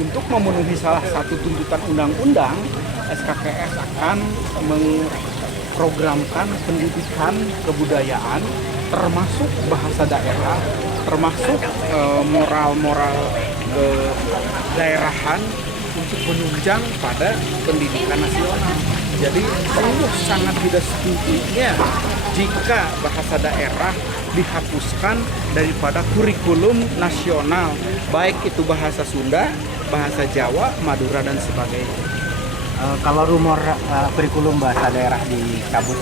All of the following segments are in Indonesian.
untuk memenuhi salah satu tuntutan undang-undang, SKKS akan memprogramkan pendidikan kebudayaan, termasuk bahasa daerah, termasuk moral-moral daerahan untuk menunjang pada pendidikan nasional. Jadi sungguh sangat tidak setujunya jika bahasa daerah dihapuskan daripada kurikulum nasional, baik itu bahasa Sunda, bahasa Jawa, Madura, dan sebagainya. Kalau rumor kurikulum bahasa daerah dicabut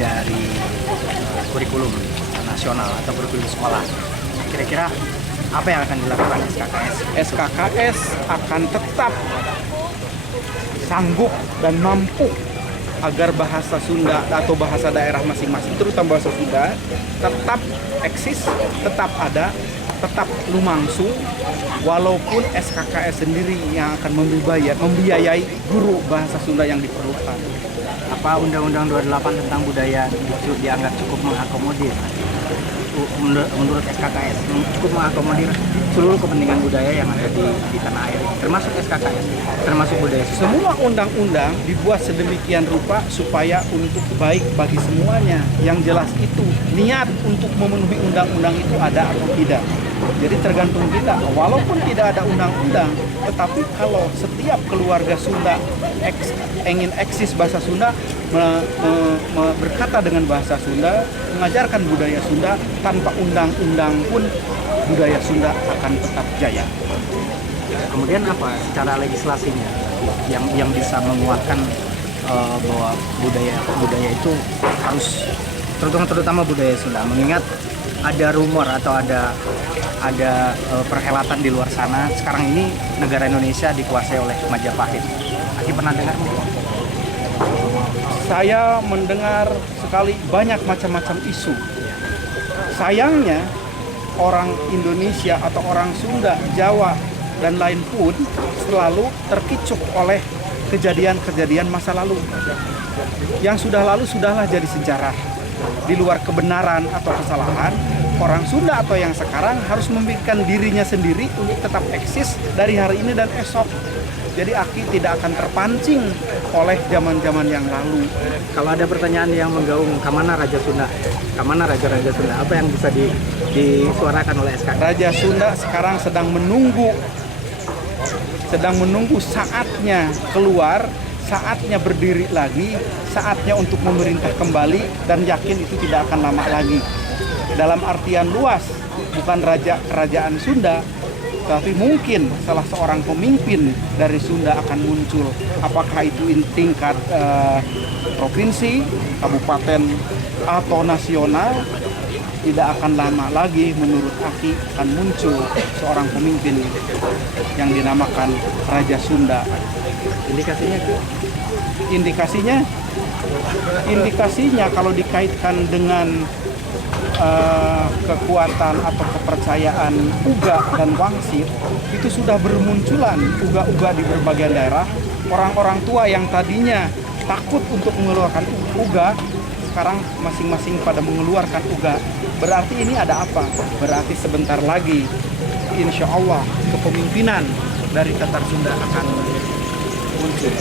dari kurikulum nasional atau kurikulum sekolah, kira-kira apa yang akan dilakukan SKKS? SKKS akan tetap sanggup dan mampu agar bahasa Sunda atau bahasa daerah masing-masing, terutama bahasa Sunda, tetap eksis, tetap ada, tetap lumangsung, walaupun SKKS sendiri yang akan membiayai guru bahasa Sunda yang diperlukan. Apa Undang-Undang 28 tentang budaya itu dianggap cukup mengakomodir? Menurut SKKS cukup mengakomodir seluruh kepentingan budaya yang ada di tanah air, termasuk SKKS, termasuk budaya. Semua undang-undang dibuat sedemikian rupa supaya untuk baik bagi semuanya. Yang jelas itu niat untuk memenuhi undang-undang itu ada atau tidak. Jadi tergantung kita, walaupun tidak ada undang-undang, tetapi kalau setiap keluarga Sunda ingin eksis bahasa Sunda, berkata dengan bahasa Sunda, mengajarkan budaya Sunda, tanpa undang-undang pun budaya Sunda akan tetap jaya. Kemudian apa secara legislasinya yang bisa menguatkan bahwa budaya itu harus, terutama budaya Sunda, mengingat ada rumor atau ada perhelatan di luar sana. Sekarang ini negara Indonesia dikuasai oleh Majapahit. Aki pernah dengar mungkin? Saya mendengar sekali banyak macam-macam isu. Sayangnya orang Indonesia atau orang Sunda, Jawa, dan lain pun selalu terkicuk oleh kejadian-kejadian masa lalu. Yang sudah lalu sudahlah jadi sejarah. Di luar kebenaran atau kesalahan, orang Sunda atau yang sekarang harus membikin dirinya sendiri untuk tetap eksis dari hari ini dan esok. Jadi Aki tidak akan terpancing oleh zaman-zaman yang lalu. Kalau ada pertanyaan yang menggaung, kemana Raja Sunda? Kemana Raja-Raja Sunda? Apa yang bisa disuarakan oleh SKKS? Raja Sunda sekarang sedang menunggu saatnya keluar, saatnya berdiri lagi, saatnya untuk memerintah kembali, dan yakin itu tidak akan lama lagi. Dalam artian luas, bukan raja kerajaan Sunda, tapi mungkin salah seorang pemimpin dari Sunda akan muncul. Apakah itu tingkat provinsi, kabupaten, atau nasional, tidak akan lama lagi menurut Aki akan muncul seorang pemimpin yang dinamakan Raja Sunda. Indikasinya kalau dikaitkan dengan kekuatan atau kepercayaan Uga dan Wangsit, itu sudah bermunculan uga-uga di berbagai daerah. Orang-orang tua yang tadinya takut untuk mengeluarkan uga, sekarang masing-masing pada mengeluarkan uga. Berarti ini ada apa? Berarti sebentar lagi insya Allah kepemimpinan dari Tatar Sunda akan muncul.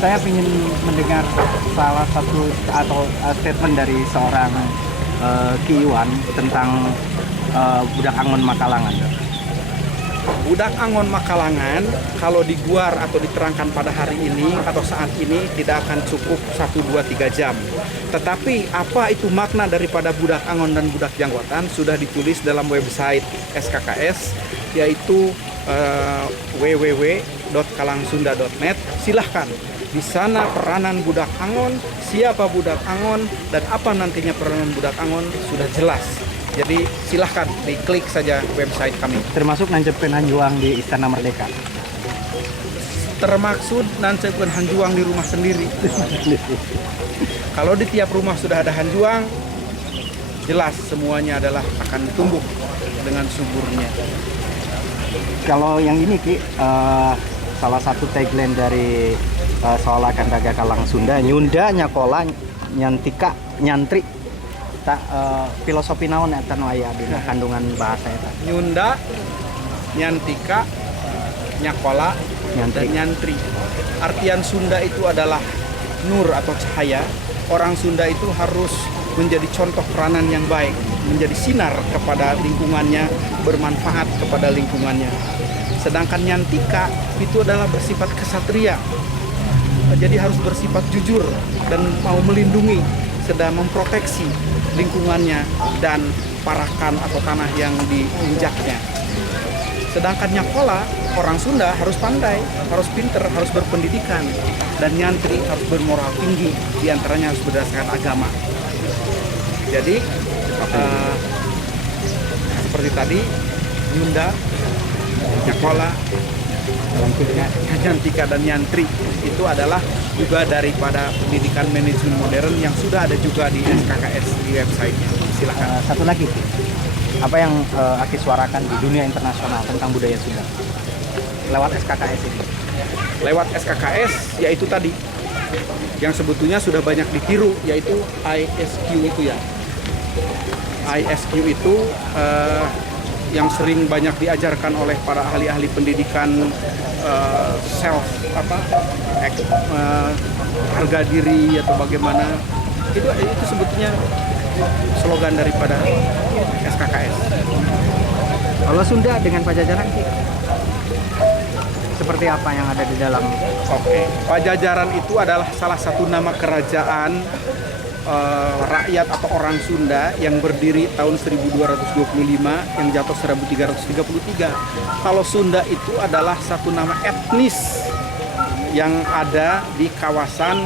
Saya ingin mendengar salah satu atau statement dari seorang Ki Iwan tentang Budak Angon Makalangan. Budak Angon Makalangan kalau diguar atau diterangkan pada hari ini atau saat ini tidak akan cukup 1, 2, 3 jam. Tetapi apa itu makna daripada Budak Angon dan Budak Janggotan sudah ditulis dalam website SKKS, yaitu www.kalangsunda.net. Silahkan, di sana peranan Budak Angon, siapa Budak Angon, dan apa nantinya peranan Budak Angon sudah jelas. Jadi silahkan diklik saja website kami. Termasuk nancepin Hanjuang di Istana Merdeka. Termaksud nancepin Hanjuang di rumah sendiri. Kalau di tiap rumah sudah ada Hanjuang, jelas semuanya adalah akan tumbuh dengan suburnya. Kalau yang ini Ki, salah satu tagline dari Sekolah Kandaga Kalang Sunda, Nyunda Nyakola Nyantika Nyantri. Filosofi naon eta nu aya dina kandungan bahasa eta? Nyunda Nyantika nyakola, dan nyantri. Artian Sunda itu adalah nur atau cahaya. Orang Sunda itu harus menjadi contoh peranan yang baik, menjadi sinar kepada lingkungannya, bermanfaat kepada lingkungannya. Sedangkan Nyantika itu adalah bersifat kesatria. Jadi harus bersifat jujur dan mau melindungi, sedang memproteksi lingkungannya dan parakan atau tanah yang diinjaknya. Sedangkan Nyakola, orang Sunda harus pandai, harus pinter, harus berpendidikan, dan Nyantri harus bermoral tinggi, diantaranya harus berdasarkan agama. Jadi seperti tadi, Yunda, Nyakola, Nyantika dan Nyantri itu adalah juga daripada pendidikan manajemen modern yang sudah ada juga di SKKS di websitenya. Silakan. Satu lagi, apa yang Aki suarakan di dunia internasional tentang budaya Sunda lewat SKKS ini? Lewat SKKS, yaitu tadi yang sebetulnya sudah banyak ditiru, yaitu ISQ itu ya. ISQ itu yang sering banyak diajarkan oleh para ahli-ahli pendidikan harga diri atau bagaimana, itu sebetulnya slogan daripada SKKS. Kalau Sunda dengan Pajajaran seperti apa yang ada di dalam? Oke, Pajajaran itu adalah salah satu nama kerajaan rakyat atau orang Sunda yang berdiri tahun 1225 yang jatuh 1333. Kalau Sunda itu adalah satu nama etnis yang ada di kawasan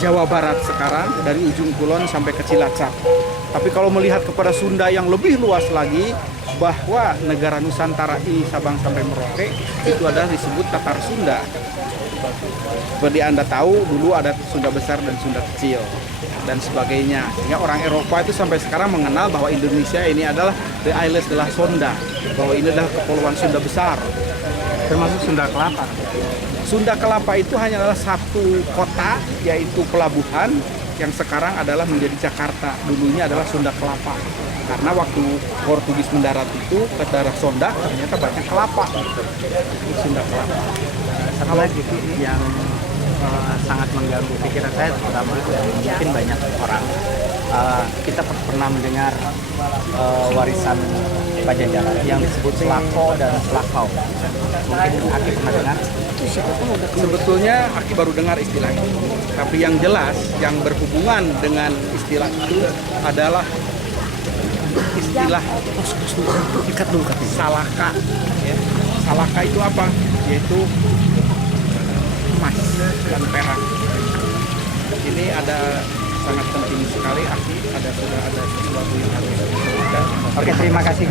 Jawa Barat sekarang, dari ujung kulon sampai ke Cilacap. Tapi kalau melihat kepada Sunda yang lebih luas lagi, bahwa negara Nusantara ini Sabang sampai Merauke itu adalah disebut Tatar Sunda. Seperti Anda tahu, dulu ada Sunda Besar dan Sunda Kecil dan sebagainya. Sehingga orang Eropa itu sampai sekarang mengenal bahwa Indonesia ini adalah the Isles de la Sonda, bahwa ini adalah kepulauan Sunda Besar, termasuk Sunda Kelapa. Sunda Kelapa itu hanyalah satu kota, yaitu pelabuhan yang sekarang adalah menjadi Jakarta. Dulunya adalah Sunda Kelapa, karena waktu Portugis mendarat itu ke daerah Sonda ternyata banyak kelapa. Sunda Kelapa. Satu lagi yang sangat mengganggu pikiran saya, terutama mungkin banyak orang, kita pernah mendengar warisan Pajajaran yang disebut Selako dan Selakau. Mungkin Aki pernah dengar? Sebetulnya Aki baru dengar istilah itu, tapi yang jelas yang berhubungan dengan istilah itu adalah istilah salaka. Ya. Salaka itu apa? Yaitu emas dan perak. Ini ada sangat penting sekali, Aki sudah ada sesuatu yang harus kita. Oke, terima kasih.